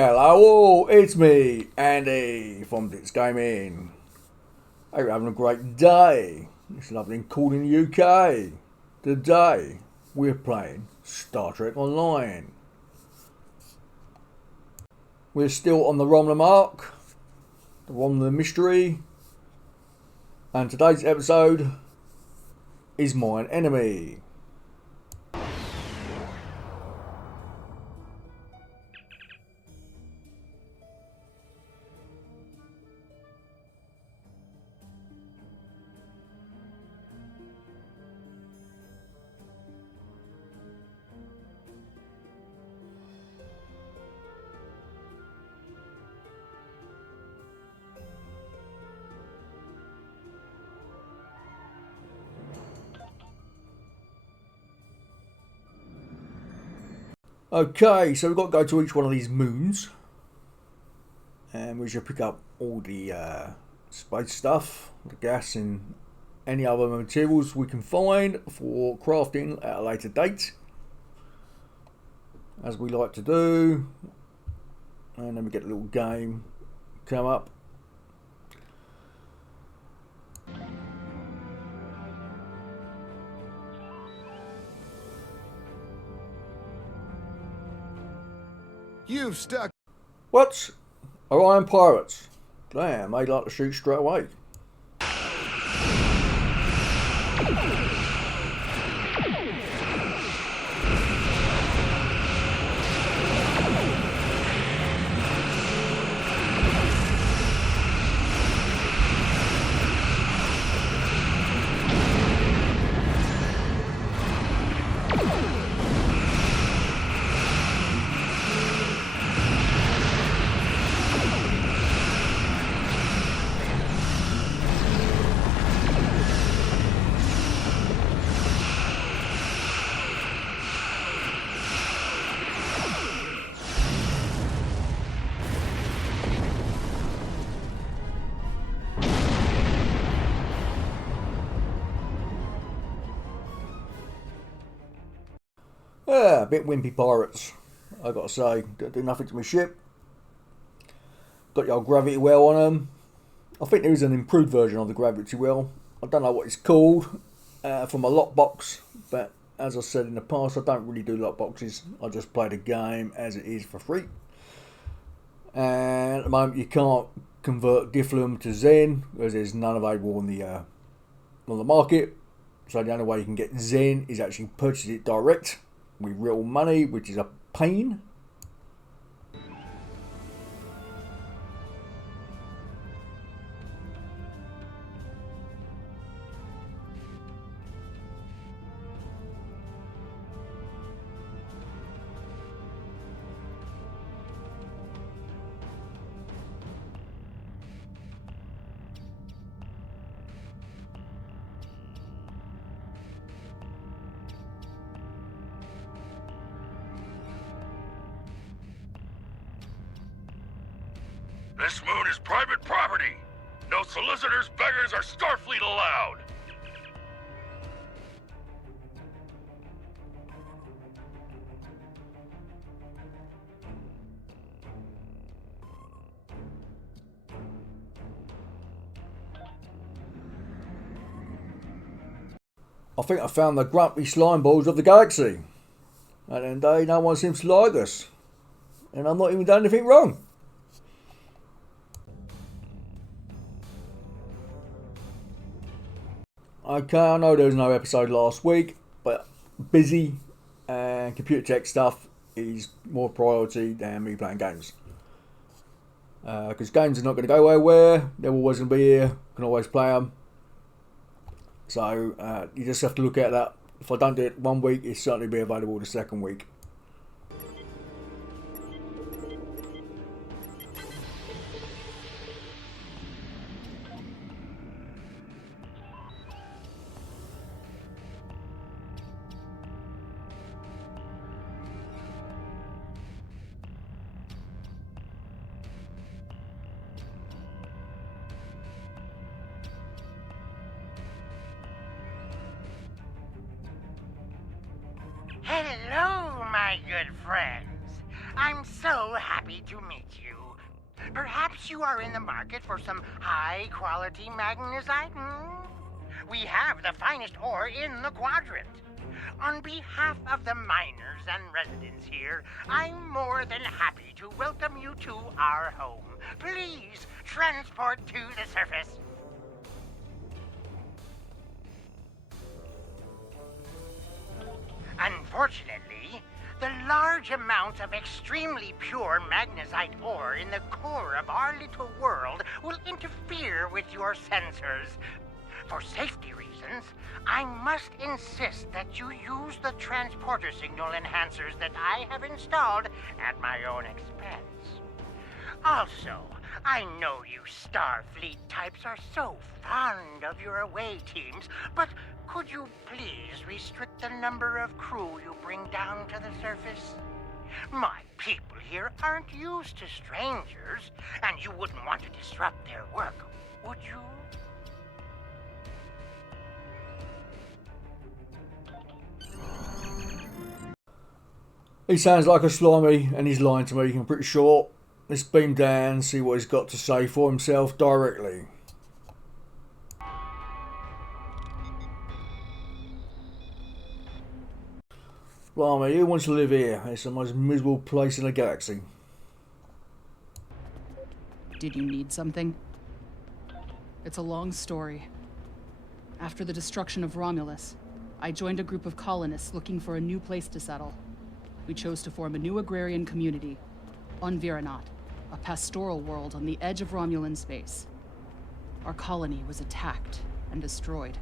Hello, it's me, Andy from Dix Gaming. Hope you're having a great day. It's lovely and cool in the UK. Today, we're playing Star Trek Online. We're still on the Romulan arc, the Romulan mystery, and today's episode is Mine Enemy. Okay, so we've got to go to each one of these moons, and we should pick up all the space stuff, the gas and any other materials we can find for crafting at a later date, as we like to do. And then we get a little game come up. You've stuck. What? Orion pirates. Damn, they'd like to shoot straight away. Yeah, a bit wimpy pirates, I gotta say. Don't do nothing to my ship. Got the old gravity well on them. I think there is an improved version of the gravity well. I don't know what it's called from a lockbox, but as I said in the past, I don't really do lockboxes. I just play the game as it is for free. And at the moment, you can't convert Difflum to Zen, because there's none available on the market. So the only way you can get Zen is actually purchase it direct with real money, which is a pain. This moon is private property. No solicitors, beggars, or Starfleet allowed. I think I found the grumpy slime balls of the galaxy. At the end of the day, no one seems to like us. And I'm not even done anything wrong. Okay, I know there was no episode last week, but busy and computer tech stuff is more priority than me playing games. Because games are not going to go anywhere, they're always going to be here, can always play them. So you just have to look at that. If I don't do it one week, it'll certainly be available the second week. Hello, my good friends. I'm so happy to meet you. Perhaps you are in the market for some high-quality magnesite? We have the finest ore in the quadrant. On behalf of the miners and residents here, I'm more than happy to welcome you to our home. Please transport to the surface. Unfortunately, the large amounts of extremely pure magnesite ore in the core of our little world will interfere with your sensors. For safety reasons, I must insist that you use the transporter signal enhancers that I have installed at my own expense. Also, I know you Starfleet types are so fond of your away teams, but could you please restrict the number of crew you bring down to the surface? My people here aren't used to strangers, and you wouldn't want to disrupt their work, would you? He sounds like a slimy and he's lying to me, I'm pretty sure. Let's beam down, see what he's got to say for himself directly. Blimey, who wants to live here? It's the most miserable place in the galaxy. Did you need something? It's a long story. After the destruction of Romulus, I joined a group of colonists looking for a new place to settle. We chose to form a new agrarian community on Viranot, a pastoral world on the edge of Romulan space. Our colony was attacked and destroyed.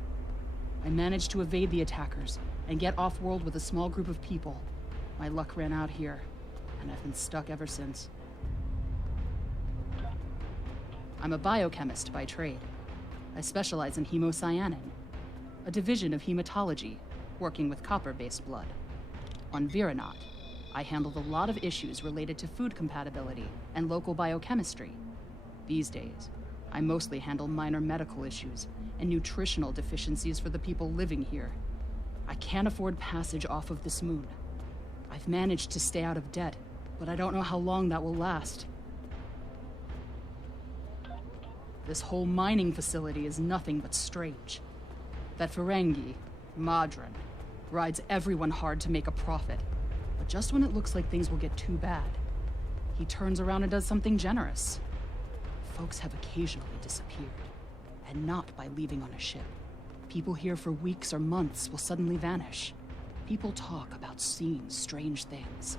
I managed to evade the attackers and get off-world with a small group of people. My luck ran out here, and I've been stuck ever since. I'm a biochemist by trade. I specialize in hemocyanin, a division of hematology, working with copper-based blood. On Viranot, I handled a lot of issues related to food compatibility and local biochemistry. These days, I mostly handle minor medical issues and nutritional deficiencies for the people living here. I can't afford passage off of this moon. I've managed to stay out of debt, but I don't know how long that will last. This whole mining facility is nothing but strange. That Ferengi, Madron, rides everyone hard to make a profit. But just when it looks like things will get too bad, he turns around and does something generous. Folks have occasionally disappeared, and not by leaving on a ship. People here for weeks or months will suddenly vanish. People talk about seeing strange things,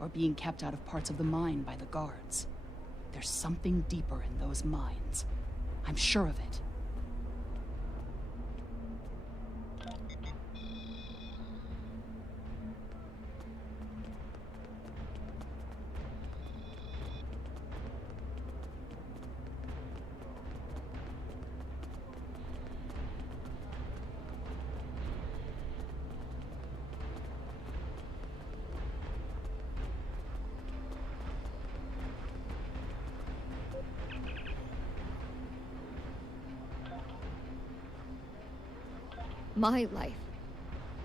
or being kept out of parts of the mine by the guards. There's something deeper in those mines. I'm sure of it.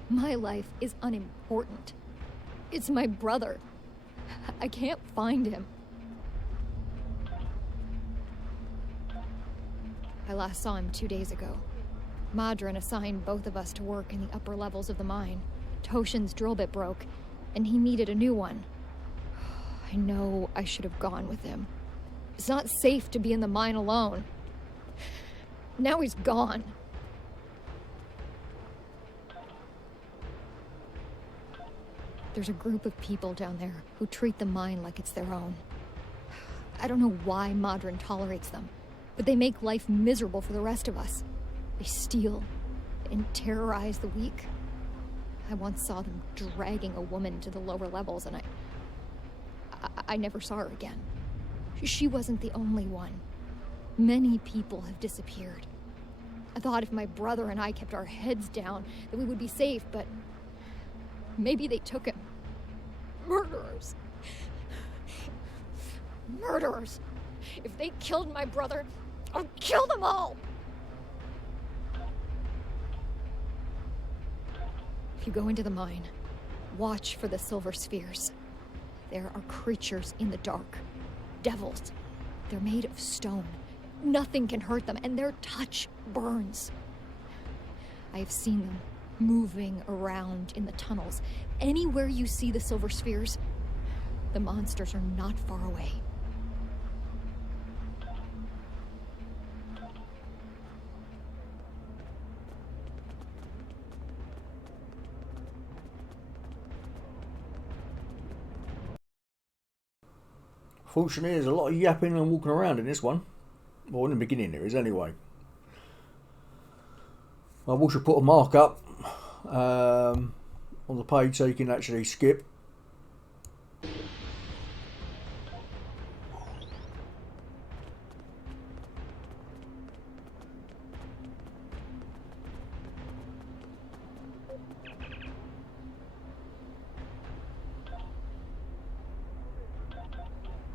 My life is unimportant. It's my brother. I can't find him. I last saw him 2 days ago. Madron assigned both of us to work in the upper levels of the mine. Toshin's drill bit broke, and he needed a new one. I know I should have gone with him. It's not safe to be in the mine alone. Now he's gone. There's a group of people down there who treat the mine like it's their own. I don't know why Madron tolerates them, but they make life miserable for the rest of us. They steal and terrorize the weak. I once saw them dragging a woman to the lower levels, and I never saw her again. She wasn't the only one. Many people have disappeared. I thought if my brother and I kept our heads down, that we would be safe, but maybe they took him. Murderers. Murderers. If they killed my brother, I'll kill them all! If you go into the mine, watch for the silver spheres. There are creatures in the dark. Devils. They're made of stone. Nothing can hurt them, and their touch burns. I have seen them moving around in the tunnels. Anywhere you see the silver spheres, the monsters are not far away. Fortunately, there's a lot of yapping and walking around in this one. Well, in the beginning there is anyway. I will should put a mark up on the page so you can actually skip.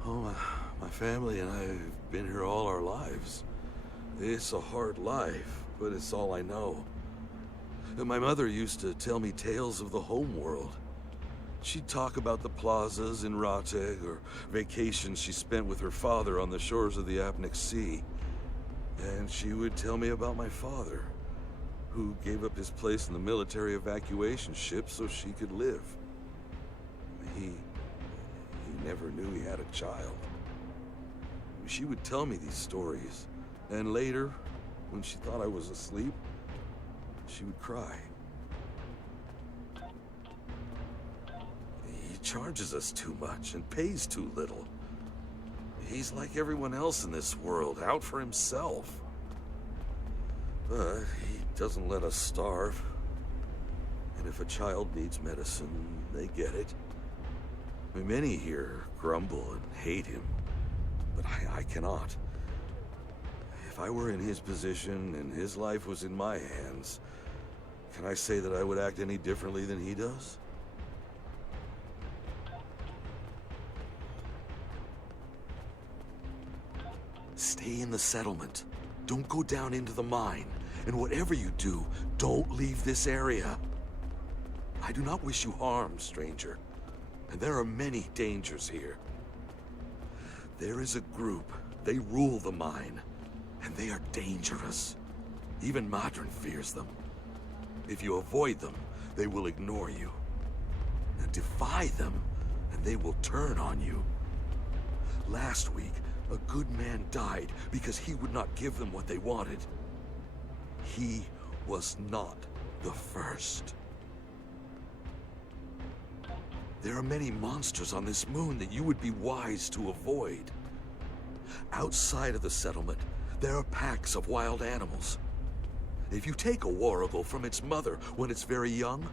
Oh, my family and I have been here all our lives. It's a hard life, but it's all I know. And my mother used to tell me tales of the home world. She'd talk about the plazas in Rateg or vacations she spent with her father on the shores of the Apnic Sea. And she would tell me about my father, who gave up his place in the military evacuation ship so she could live. He never knew he had a child. She would tell me these stories, and later, when she thought I was asleep, she would cry. He charges us too much and pays too little. He's like everyone else in this world, out for himself. But he doesn't let us starve. And if a child needs medicine, they get it. Many here grumble and hate him, but I cannot. If I were in his position and his life was in my hands, can I say that I would act any differently than he does? Stay in the settlement. Don't go down into the mine. And whatever you do, don't leave this area. I do not wish you harm, stranger. And there are many dangers here. There is a group. They rule the mine. And they are dangerous. Even Madron fears them. If you avoid them, they will ignore you. And defy them, and they will turn on you. Last week, a good man died because he would not give them what they wanted. He was not the first. There are many monsters on this moon that you would be wise to avoid. Outside of the settlement, there are packs of wild animals. If you take a warrigal from its mother when it's very young,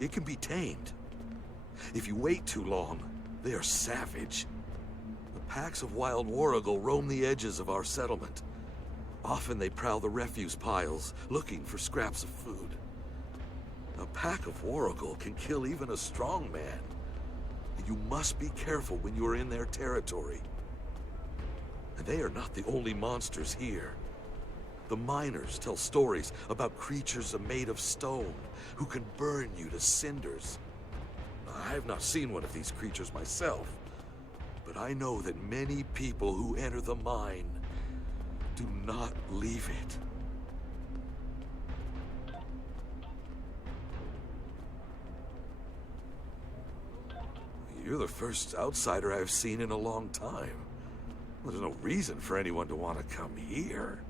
it can be tamed. If you wait too long, they are savage. The packs of wild warrigal roam the edges of our settlement. Often they prowl the refuse piles, looking for scraps of food. A pack of warrigal can kill even a strong man. You must be careful when you are in their territory. And they are not the only monsters here. The miners tell stories about creatures made of stone who can burn you to cinders. I have not seen one of these creatures myself, but I know that many people who enter the mine do not leave it. You're the first outsider I've seen in a long time. There's no reason for anyone to want to come here.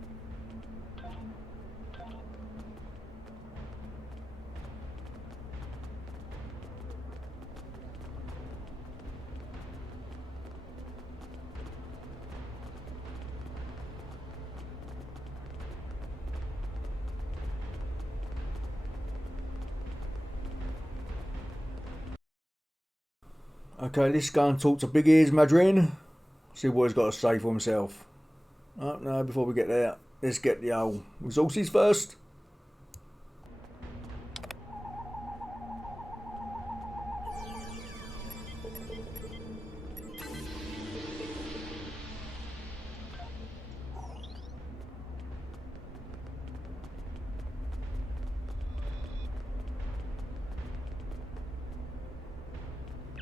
Okay, let's go and talk to Big Ears Madrin. See what he's got to say for himself. Oh, no, before we get there, let's get the old resources first.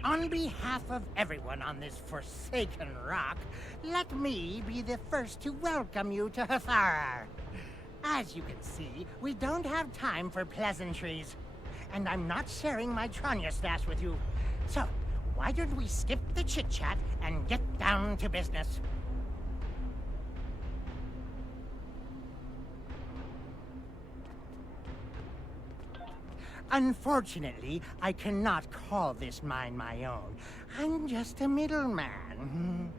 On behalf of everyone on this forsaken rock, let me be the first to welcome you to Hathara. As you can see, we don't have time for pleasantries. And I'm not sharing my Tranya stash with you. So, why don't we skip the chit-chat and get down to business? Unfortunately, I cannot call this mine my own. I'm just a middleman.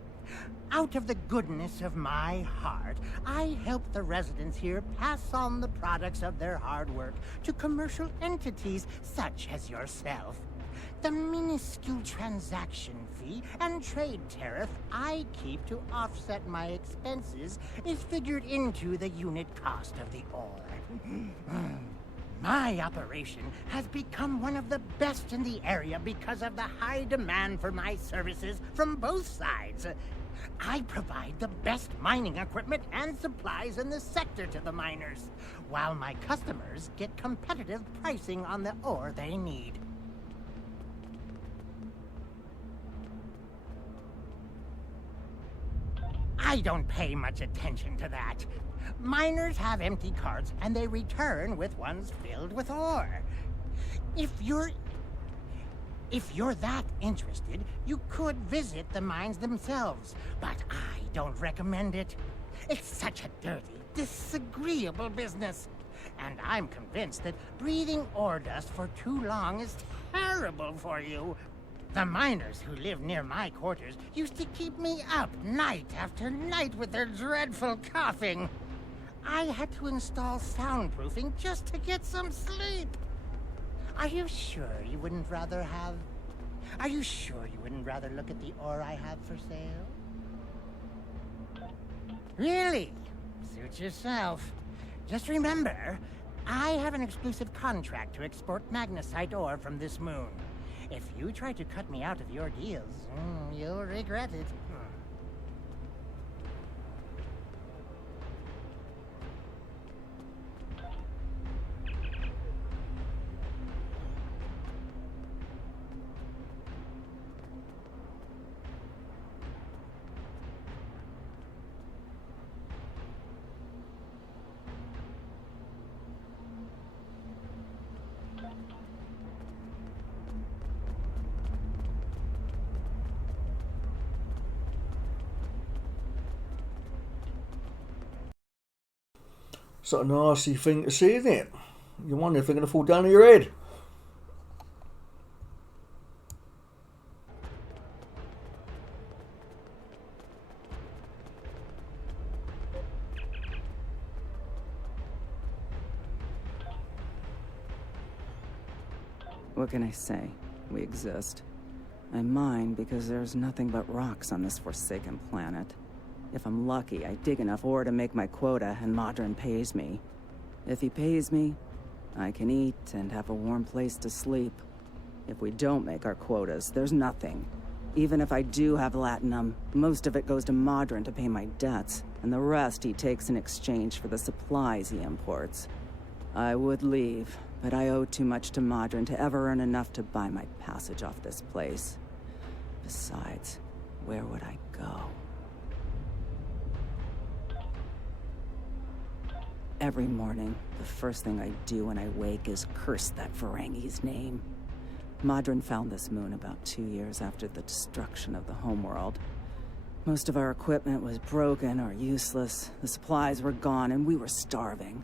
Out of the goodness of my heart, I help the residents here pass on the products of their hard work to commercial entities such as yourself. The minuscule transaction fee and trade tariff I keep to offset my expenses is figured into the unit cost of the ore. My operation has become one of the best in the area because of the high demand for my services from both sides. I provide the best mining equipment and supplies in the sector to the miners, while my customers get competitive pricing on the ore they need. I don't pay much attention to that. Miners have empty carts and they return with ones filled with ore. If you're that interested, you could visit the mines themselves, but I don't recommend it. It's such a dirty, disagreeable business. And I'm convinced that breathing ore dust for too long is terrible for you. The miners who live near my quarters used to keep me up night after night with their dreadful coughing. I had to install soundproofing just to get some sleep. Are you sure you wouldn't rather look at the ore I have for sale? Really? Suit yourself. Just remember, I have an exclusive contract to export magnesite ore from this moon. If you try to cut me out of your deals, you'll regret it. It's a nasty thing to see, isn't it? You wonder if they're going to fall down on your head. What can I say? We exist. I mine because there's nothing but rocks on this forsaken planet. If I'm lucky, I dig enough ore to make my quota and Modron pays me. If he pays me, I can eat and have a warm place to sleep. If we don't make our quotas, there's nothing. Even if I do have latinum, most of it goes to Modron to pay my debts, and the rest he takes in exchange for the supplies he imports. I would leave, but I owe too much to Modron to ever earn enough to buy my passage off this place. Besides, where would I go? Every morning, the first thing I do when I wake is curse that Ferengi's name. Modron found this moon about 2 years after the destruction of the homeworld. Most of our equipment was broken or useless, the supplies were gone, and we were starving.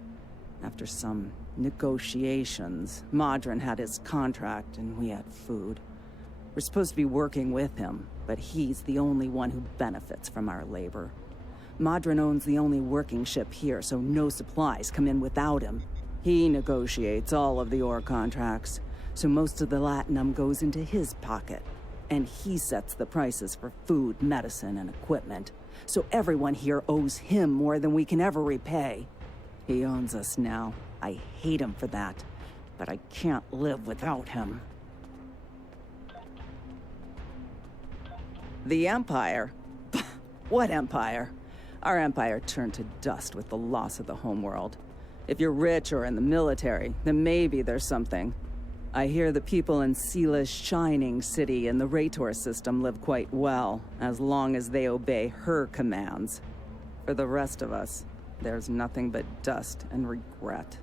After some negotiations, Modron had his contract and we had food. We're supposed to be working with him, but he's the only one who benefits from our labor. Modron owns the only working ship here, so no supplies come in without him. He negotiates all of the ore contracts, so most of the latinum goes into his pocket. And he sets the prices for food, medicine, and equipment. So everyone here owes him more than we can ever repay. He owns us now. I hate him for that, but I can't live without him. The Empire? What Empire? Our empire turned to dust with the loss of the homeworld. If you're rich or in the military, then maybe there's something. I hear the people in Seela's Shining City and the Rator system live quite well, as long as they obey her commands. For the rest of us, there's nothing but dust and regret.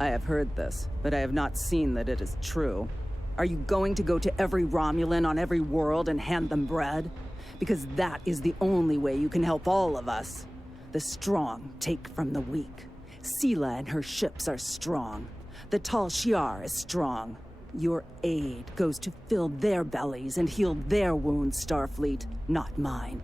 I have heard this, but I have not seen that it is true. Are you going to go to every Romulan on every world and hand them bread? Because that is the only way you can help all of us. The strong take from the weak. Seela and her ships are strong. The Tal Shiar is strong. Your aid goes to fill their bellies and heal their wounds, Starfleet, not mine.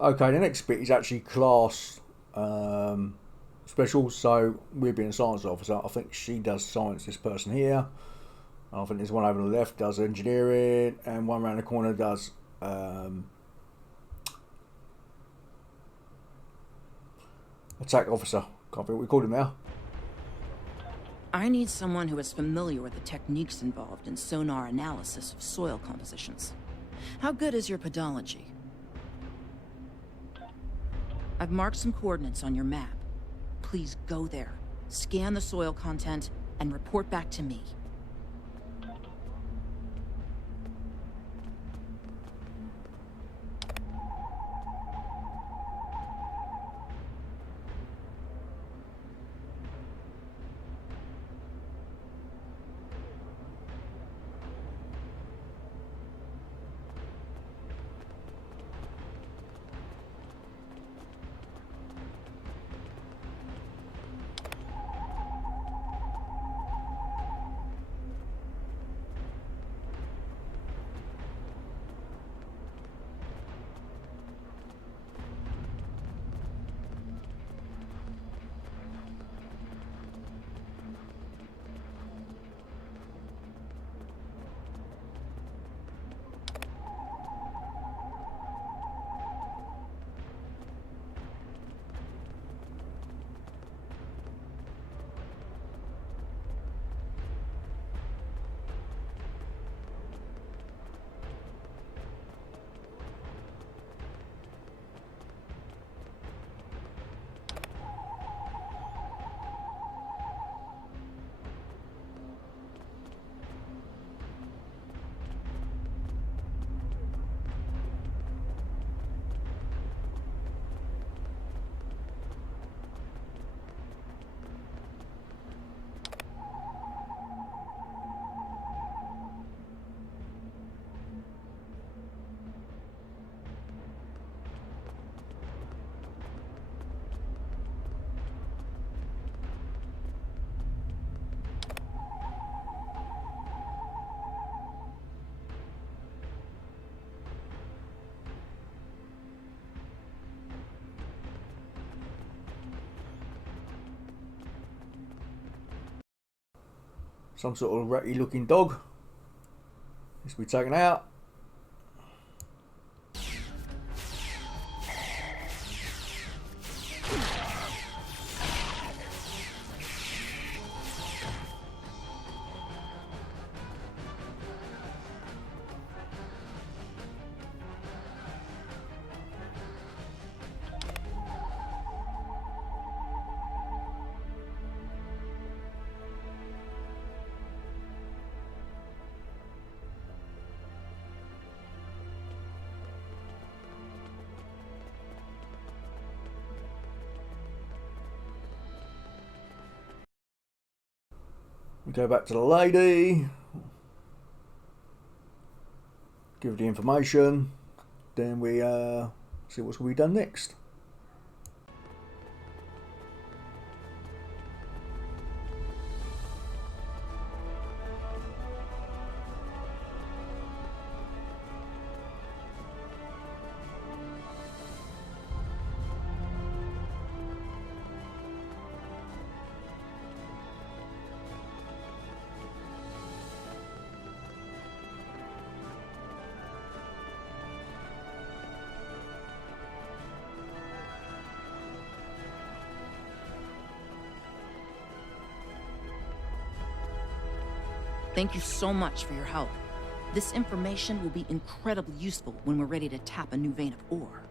Okay, the next bit is actually class special. So we're being a science officer. I think she does science, this person here. I think there's one over the left does engineering, and one around the corner does attack officer. Can't think what we call him now. I need someone who is familiar with the techniques involved in sonar analysis of soil compositions. How good is your podology? I've marked some coordinates on your map. Please go there, scan the soil content, and report back to me. Some sort of ratty looking dog. Needs to be taken out. We go back to the lady, give her the information, then we see what's going to be done next. Thank you so much for your help. This information will be incredibly useful when we're ready to tap a new vein of ore.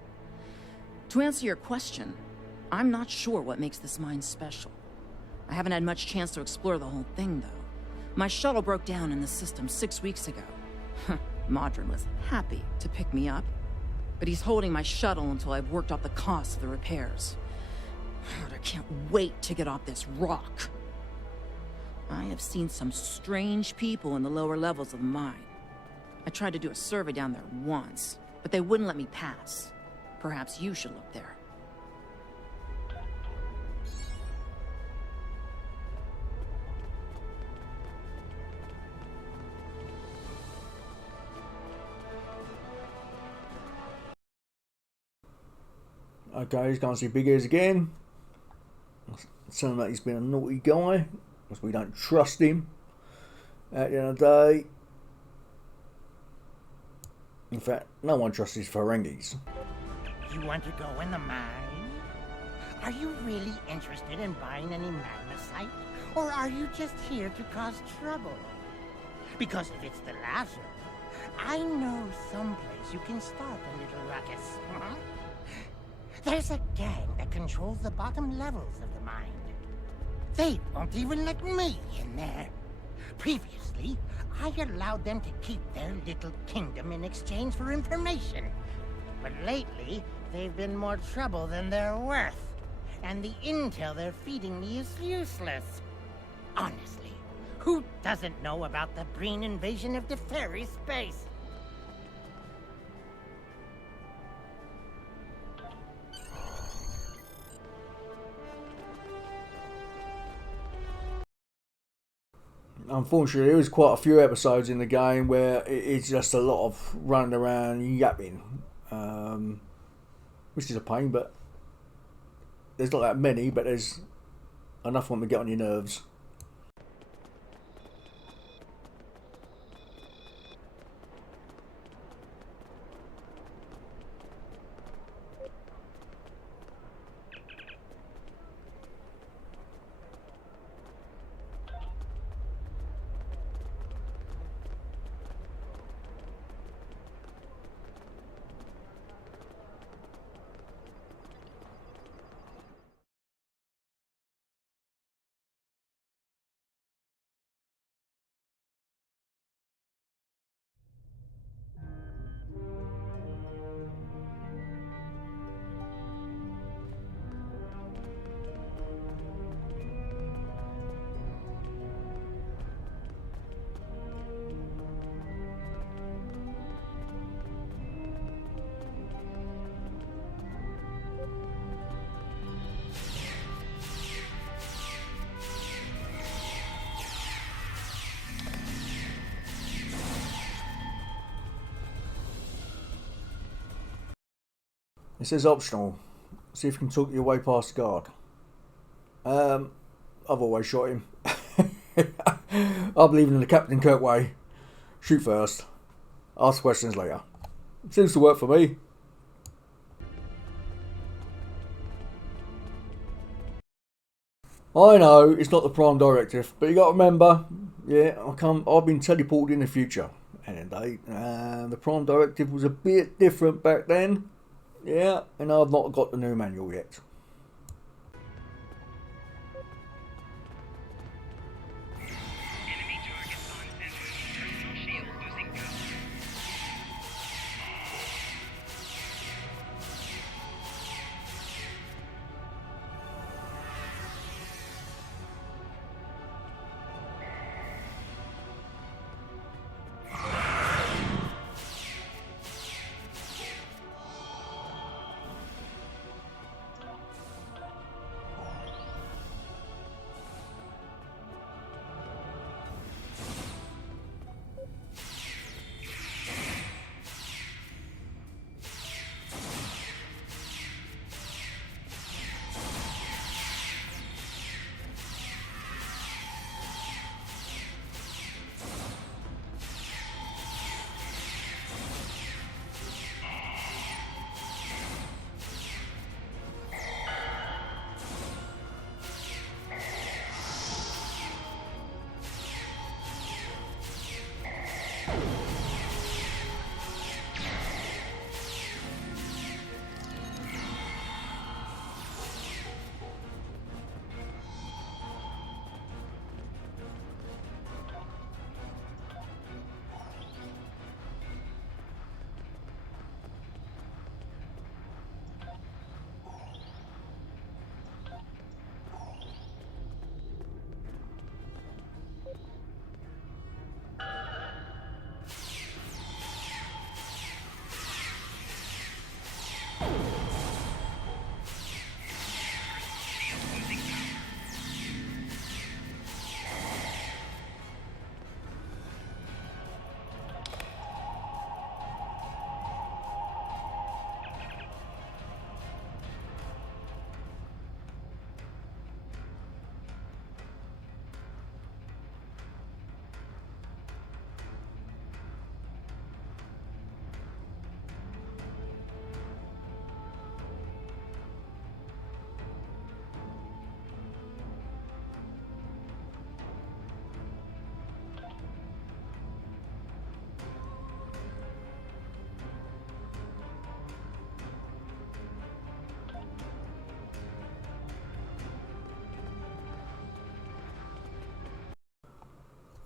To answer your question, I'm not sure what makes this mine special. I haven't had much chance to explore the whole thing, though. My shuttle broke down in the system 6 weeks ago. Modron was happy to pick me up, but he's holding my shuttle until I've worked out the cost of the repairs. I can't wait to get off this rock. I have seen some strange people in the lower levels of the mine. I tried to do a survey down there once, but they wouldn't let me pass. Perhaps you should look there. Okay, he's going to see Big Ears again. Sounds like he's been a naughty guy, because we don't trust him. At the end of the day, in fact, no one trusts his Ferengis. You want to go in the mine? Are you really interested in buying any magnesite? Or are you just here to cause trouble? Because if it's the latter, I know someplace you can start a little ruckus. Huh? There's a gang that controls the bottom levels of the mine. They won't even let me in there. Previously, I allowed them to keep their little kingdom in exchange for information. But lately, they've been more trouble than they're worth. And the intel they're feeding me is useless. Honestly, who doesn't know about the Breen invasion of the fairy space? Unfortunately, there is quite a few episodes in the game where it's just a lot of running around yapping, which is a pain, but there's not that many, but there's enough of them to get on your nerves. It says optional. See if you can talk your way past the guard. I've always shot him. I believe in the Captain Kirk way. Shoot first. Ask questions later. Seems to work for me. I know it's not the Prime Directive, but you got to remember, yeah, I've been teleported in the future, and the Prime Directive was a bit different back then. Yeah, and I've not got the new manual yet.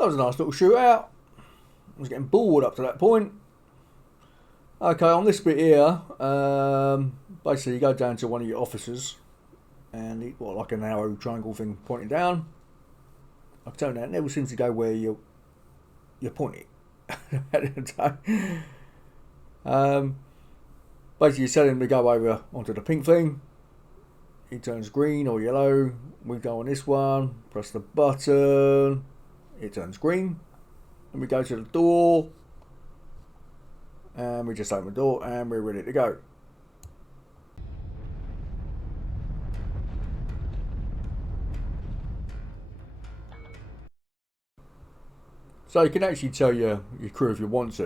That was a nice little shootout. I was getting bored up to that point. Okay, on this bit here, basically you go down to one of your officers, and he, well, like an arrow triangle thing pointing down. I can tell you that it never seems to go where you're pointing at the end of the day. Basically, you tell him to go over onto the pink thing. He turns green or yellow. We go on this one, press the button, it turns green. And we go to the door, and we just open the door, and we're ready to go. So you can actually tell your crew if you want to.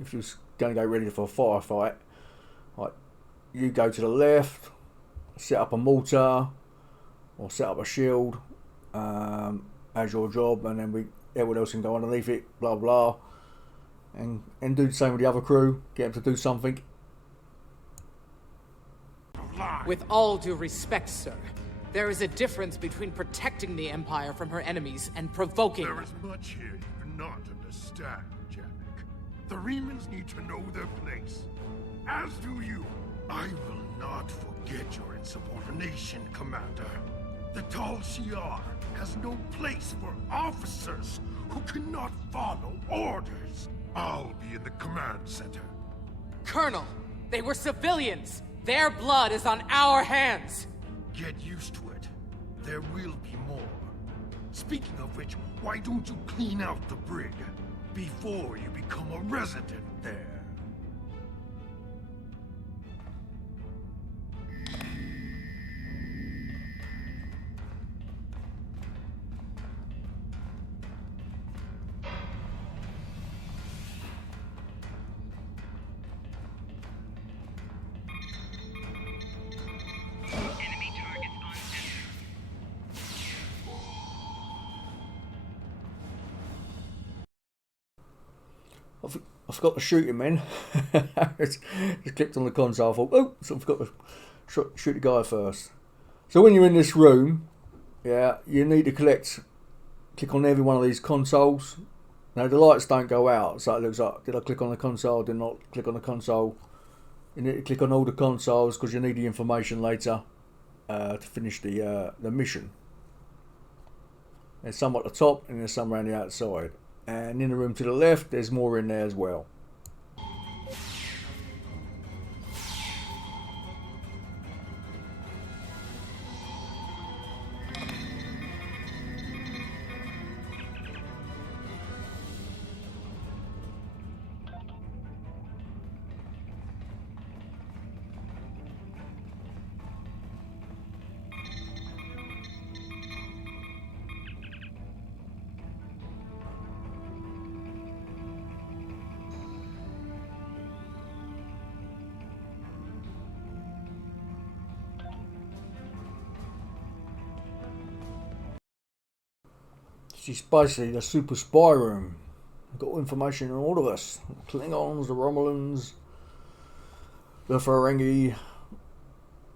If you're going to go ready for a firefight, like you go to the left, set up a mortar or set up a shield as your job, and then everyone else can go underneath it, blah blah, and do the same with the other crew. Get them to do something. With all due respect, sir, there is a difference between protecting the Empire from her enemies and provoking There them. is much here you do not understand, Jack. The Remans need to know their place. As do you. I will not forget your insubordination, Commander. The Tal Shiar has no place for officers who cannot follow orders. I'll be in the command center. Colonel, they were civilians. Their blood is on our hands. Get used to it. There will be more. Speaking of which, why don't you clean out the brig before you become a resident there? I forgot to shoot him, man. Just clicked on the console. I thought, oh, so I forgot to shoot the guy first. So when you're in this room, yeah, you need to click on every one of these consoles. Now the lights don't go out, so it looks like, did I click on the console? Did not click on the console. You need to click on all the consoles because you need the information later to finish the mission. There's some at the top and there's some around the outside. And in the room to the left, there's more in there as well. She's basically the super spy room. Got information on all of us. The Klingons, the Romulans, the Ferengi.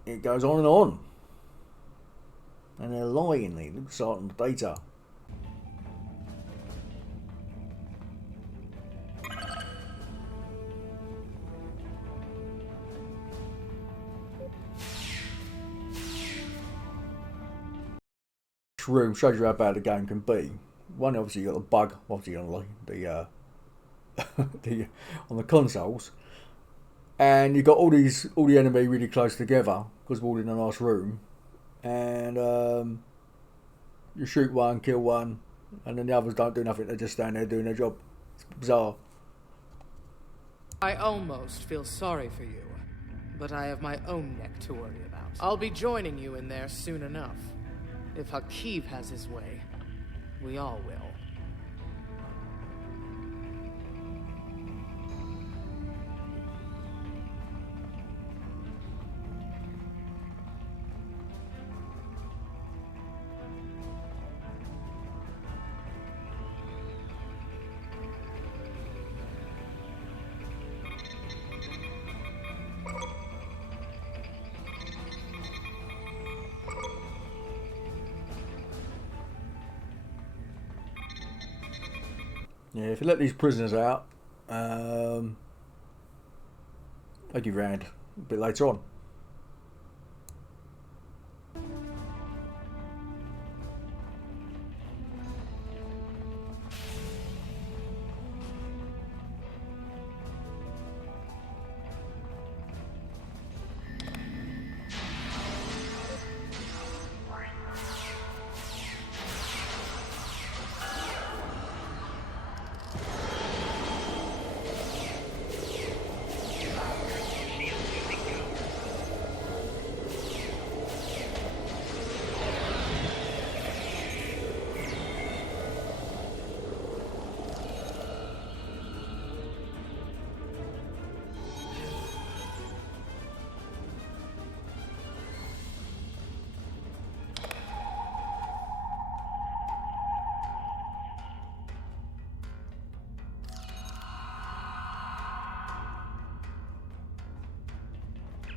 It goes on and on. And they're lying, they lose out on the data. Room shows you how bad the game can be. One, obviously you got the bug, obviously on the on the consoles, and you got all the enemy really close together because we're all in a nice room, and you shoot one, kill one, and then the others don't do nothing. They just stand there doing their job. It's bizarre. I almost feel sorry for you, but I have my own neck to worry about. I'll be joining you in there soon enough. If Hakeeb has his way, we all will. Yeah, if you let these prisoners out, they give you round a bit later on.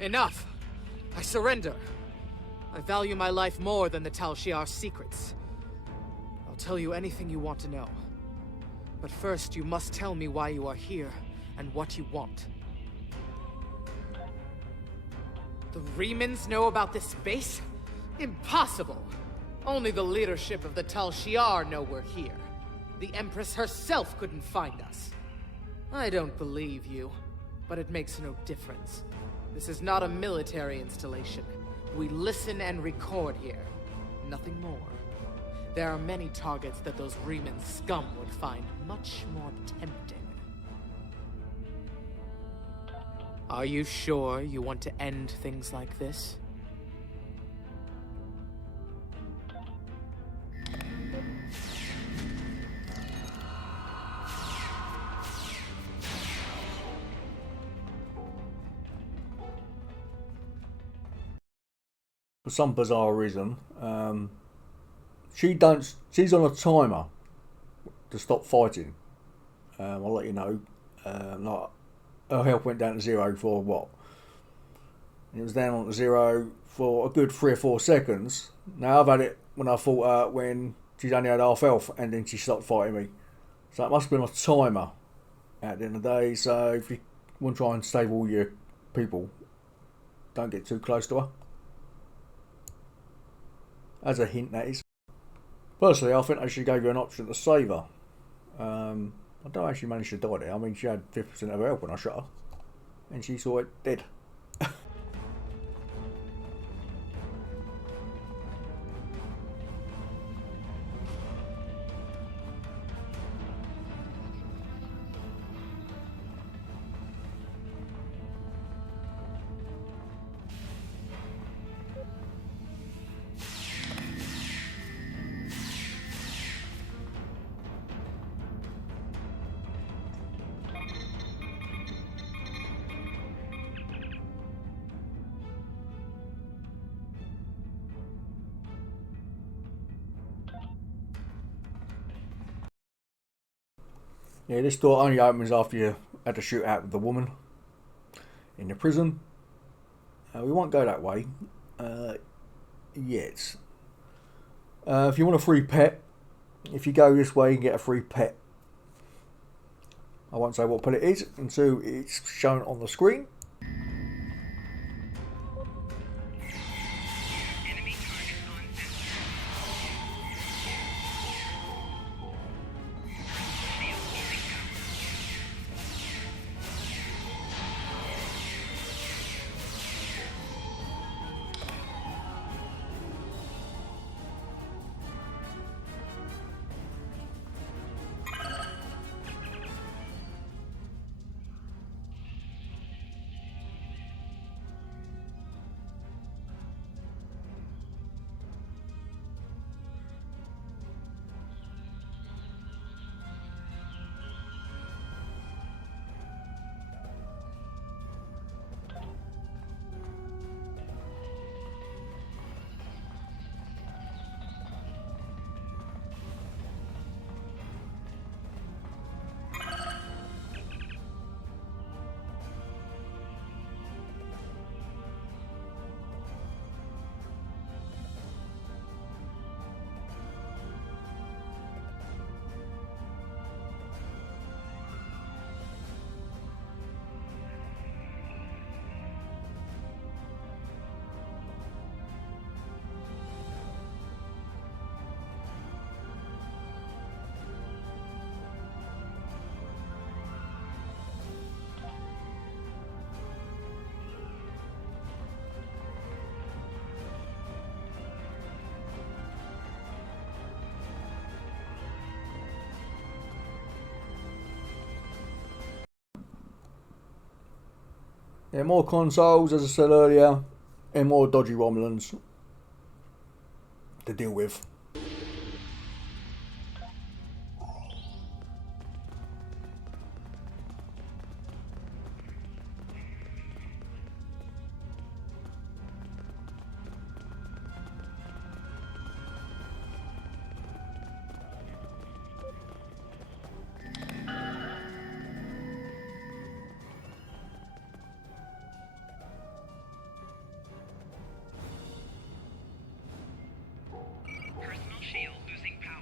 Enough! I surrender. I value my life more than the Tal Shiar's secrets. I'll tell you anything you want to know. But first, you must tell me why you are here and what you want. The Remans know about this base? Impossible! Only the leadership of the Tal Shiar know we're here. The Empress herself couldn't find us. I don't believe you, but it makes no difference. This is not a military installation. We listen and record here. Nothing more. There are many targets that those Reman scum would find much more tempting. Are you sure you want to end things like this? For some bizarre reason, she's on a timer to stop fighting. I'll let you know. Like, her health went down to 0 for what? It was down on to 0 for a good 3 or 4 seconds. Now I've had it when I fought her when she's only had half health and then she stopped fighting me. So it must have been a timer at the end of the day. So if you want to try and save all your people, don't get too close to her. As a hint, that is. Personally, I think they should give you an option to save her. I don't actually manage to die there. I mean, she had 50% of her health when I shot her. And she saw it dead. Yeah, this door only opens after you had to shoot out with the woman in the prison. We won't go that way yet. If you want a free pet, if you go this way, you can get a free pet. I won't say what pet it is until it's shown on the screen. Yeah, more consoles, as I said earlier, and more dodgy Romulans to deal with. Personal shield losing power.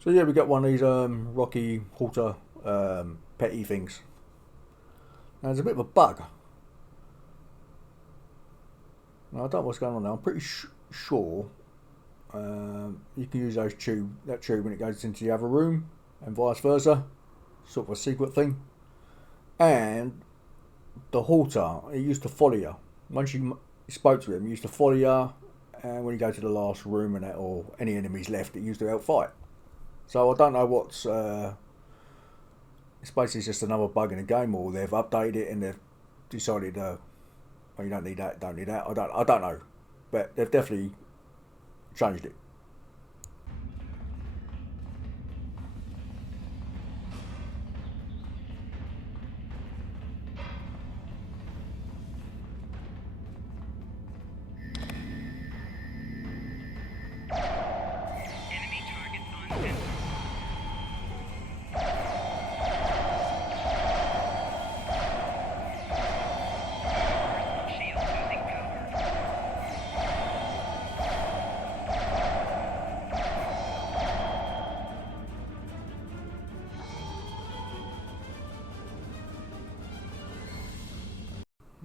So yeah, we got one of these Rocky Halter petty things. Now there's a bit of a bug. Now I don't know what's going on now. I'm pretty sure you can use that tube when it goes into the other room, and vice versa. Sort of a secret thing. And the Halter, it used to follow you. Once you spoke to him, it used to follow you, and when you go to the last room and that, or any enemies left, it used to help fight. So I don't know what's. It's basically just another bug in the game, or they've updated it and they've decided, oh, you don't need that, don't need that. I don't know, but they've definitely changed it. Enemy targets on sensor. Personal shield losing power.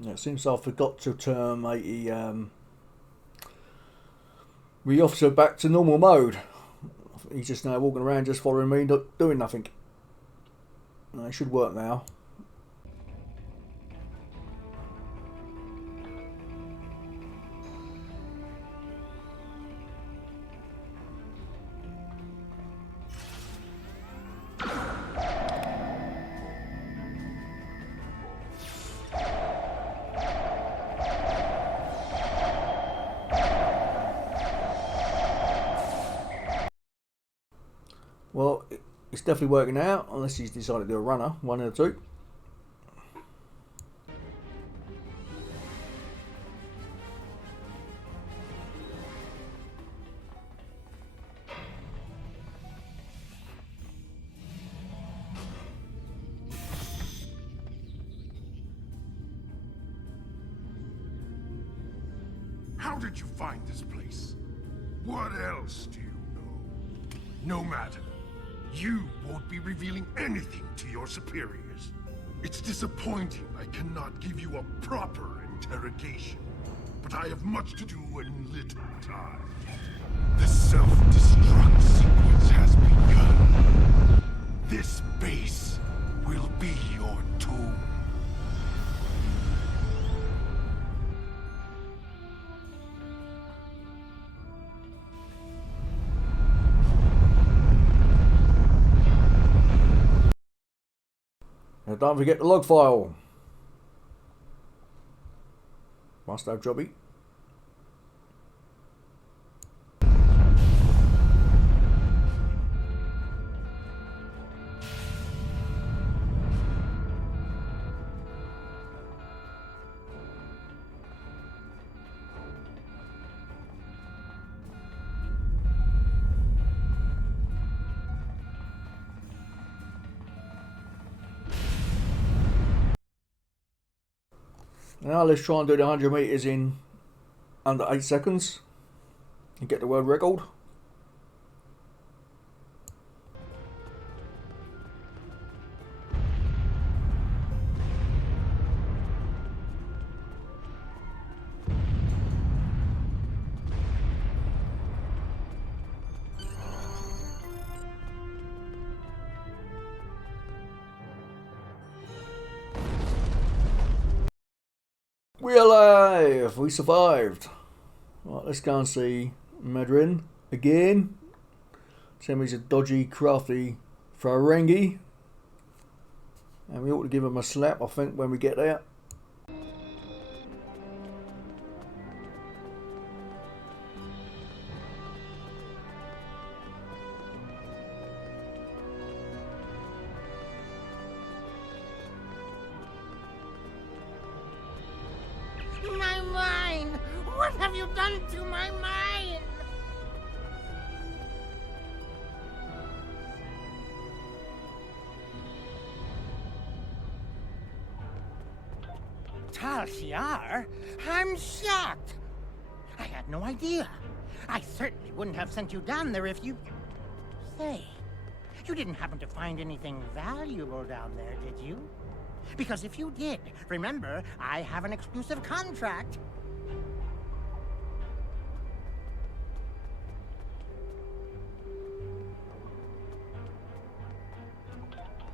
Yeah, it seems I forgot to turn the officer back to normal mode. He's just now walking around just following me, not doing nothing. It should work now. Well, it's definitely working out, unless he's decided to do a runner, one of the two. How did you find this place? What else do you know? No matter. You won't be revealing anything to your superiors. It's disappointing I cannot give you a proper interrogation, but I have much to do in little time. The self-destruct sequence has begun. This base will be your tomb. And don't forget the log file. Must have jobby. Now let's try and do the 100 meters in under 8 seconds and get the world record. We're alive! We survived! Right, let's go and see Madrin again. Tell me he's a dodgy, crafty Ferengi. And we ought to give him a slap, I think, when we get there. My mind! What have you done to my mind? Tal Shiar? I'm shocked! I had no idea. I certainly wouldn't have sent you down there if you... Say, you didn't happen to find anything valuable down there, did you? Because if you did, remember, I have an exclusive contract.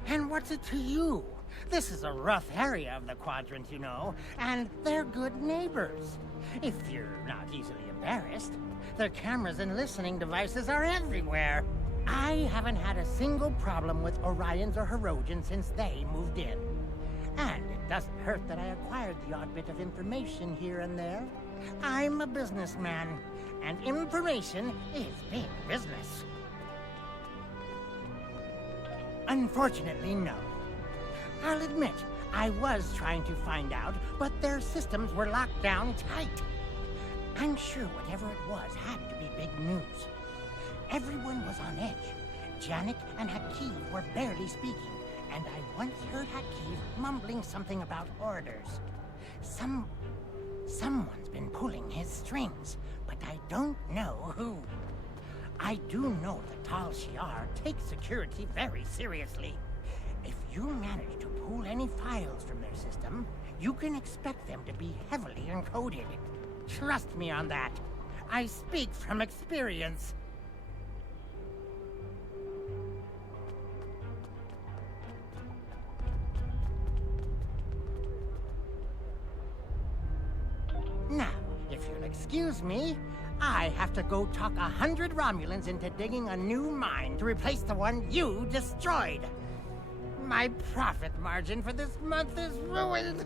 And what's it to you? This is a rough area of the quadrant, you know, and they're good neighbors. If you're not easily embarrassed, their cameras and listening devices are everywhere. I haven't had a single problem with Orions or Herodians since they moved in. And it doesn't hurt that I acquired the odd bit of information here and there. I'm a businessman, and information is big business. Unfortunately, no. I'll admit, I was trying to find out, but their systems were locked down tight. I'm sure whatever it was had to be big news. Everyone was on edge. Janik and Hakiv were barely speaking. And I once heard Hakiv mumbling something about orders. Someone's been pulling his strings, but I don't know who. I do know that Tal Shiar takes security very seriously. If you manage to pull any files from their system, you can expect them to be heavily encoded. Trust me on that. I speak from experience. Now, if you'll excuse me, I have to go talk 100 Romulans into digging a new mine to replace the one you destroyed. My profit margin for this month is ruined.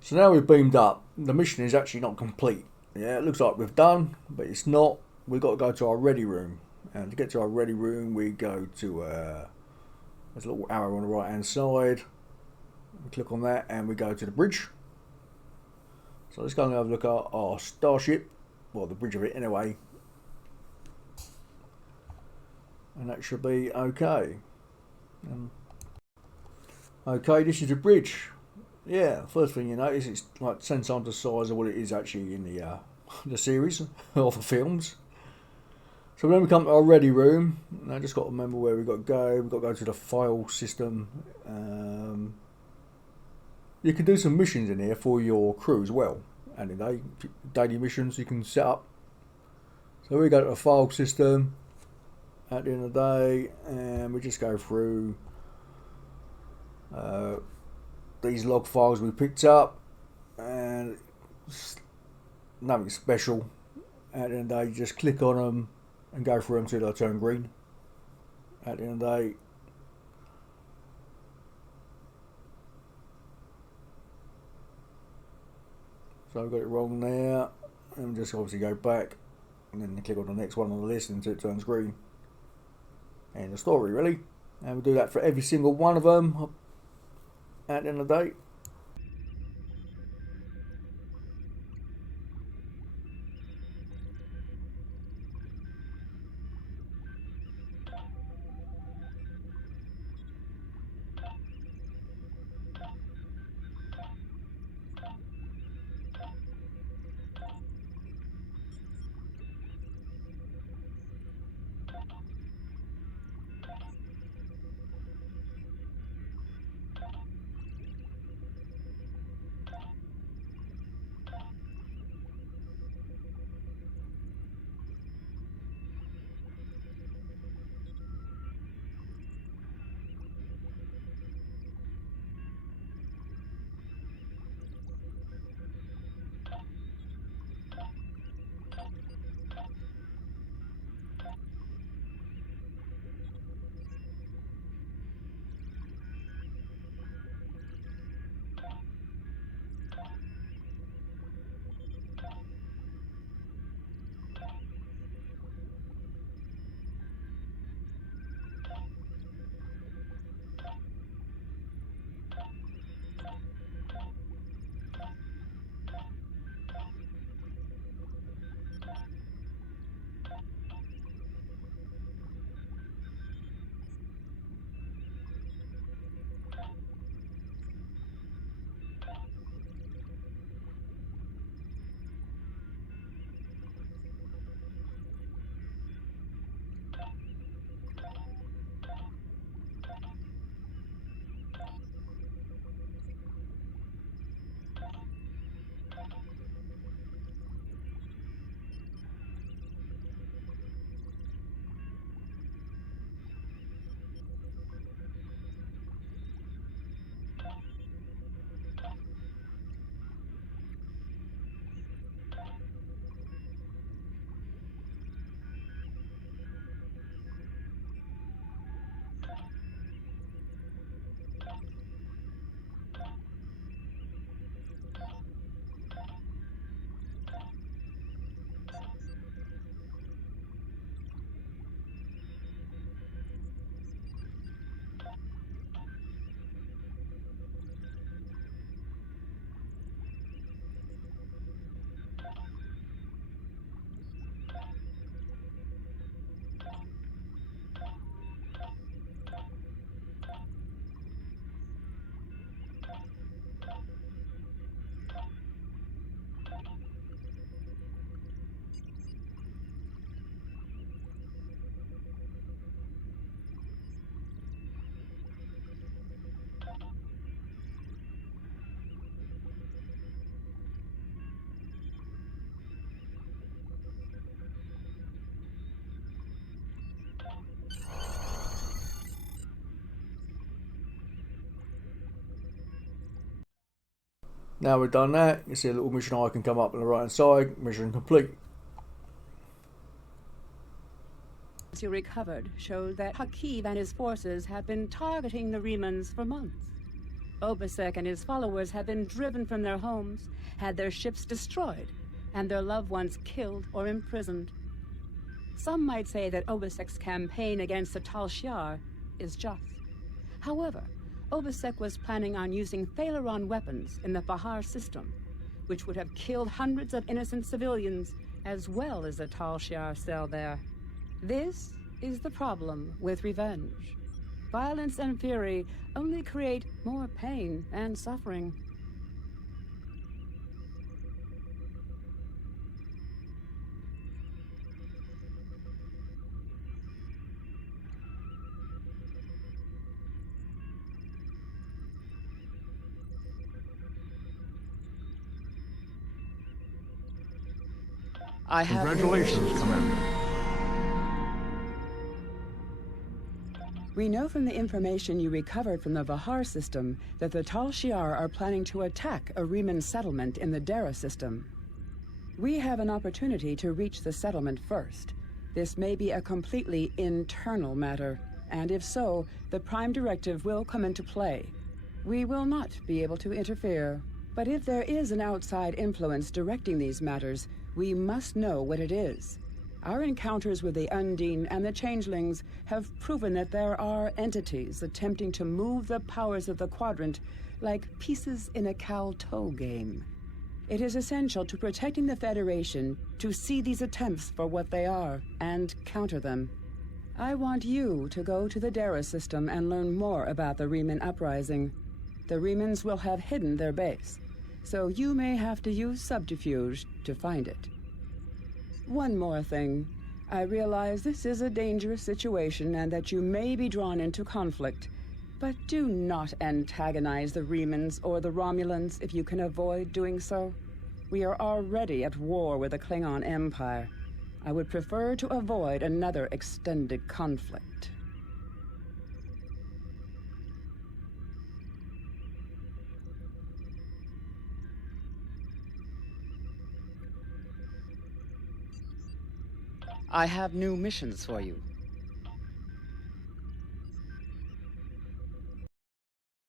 So now we've beamed up. The mission is actually not complete. Yeah, it looks like we've done, but it's not. We've got to go to our ready room. And to get to our ready room, we go to... there's a little arrow on the right hand side. We click on that and we go to the bridge. So let's go and have a look at our starship. Well, the bridge of it anyway. And that should be okay. Okay, this is the bridge. Yeah, first thing you notice, it's like 10 times the size of what it is actually in the series of the films. So then we come to our ready room. And I just got to remember where we've got to go. We've got to go to the file system. You can do some missions in here for your crew as well. And daily missions you can set up. So we go to the file system at the end of the day, and we just go through these log files we picked up, and nothing special. At the end of the day, you just click on them and go through them till they turn green. At the end of the day, So I got it wrong there. And just obviously go back. And then click on the next one on the list until it turns green. And the story, really. And we'll do that for every single one of them at the end of the day. Now we've done that, you see a little mission icon come up on the right hand side, mission complete. You recovered showed that Hakiv and his forces have been targeting the Remans for months. Obasek and his followers have been driven from their homes, had their ships destroyed, and their loved ones killed or imprisoned. Some might say that Obasek's campaign against the Tal Shiar is just. However, Obasek was planning on using Thalaron weapons in the Bahar system, which would have killed hundreds of innocent civilians, as well as the Tal Shiar cell there. This is the problem with revenge. Violence and fury only create more pain and suffering. Congratulations, Commander. We know from the information you recovered from the Vahar system that the Tal Shiar are planning to attack a Reman settlement in the Dara system. We have an opportunity to reach the settlement first. This may be a completely internal matter, and if so, the Prime Directive will come into play. We will not be able to interfere. But if there is an outside influence directing these matters, we must know what it is. Our encounters with the Undine and the Changelings have proven that there are entities attempting to move the powers of the Quadrant like pieces in a Cal-Toe game. It is essential to protecting the Federation to see these attempts for what they are and counter them. I want you to go to the Dara system and learn more about the Reman uprising. The Remans will have hidden their base, so you may have to use subterfuge to find it. One more thing. I realize this is a dangerous situation and that you may be drawn into conflict, but do not antagonize the Remans or the Romulans if you can avoid doing so. We are already at war with the Klingon Empire. I would prefer to avoid another extended conflict. I have new missions for you.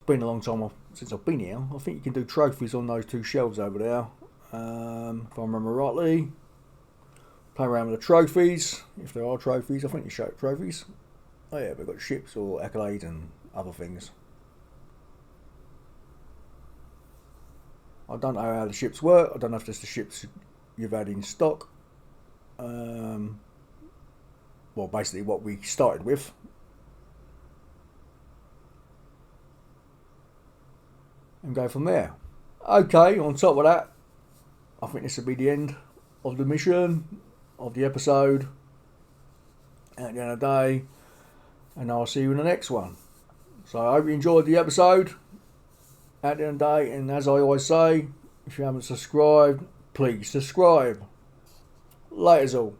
Been a long time since I've been here. I think you can do trophies on those two shelves over there. If I remember rightly. Play around with the trophies, if there are trophies. I think you show trophies. Oh yeah, we've got ships or accolades and other things. I don't know how the ships work. I don't know if it's the ships you've had in stock. Well, basically what we started with. And go from there. Okay, on top of that, I think this will be the end of the mission, of the episode, at the end of the day, and I'll see you in the next one. So I hope you enjoyed the episode, at the end of the day, and as I always say, if you haven't subscribed, please subscribe. Laters all.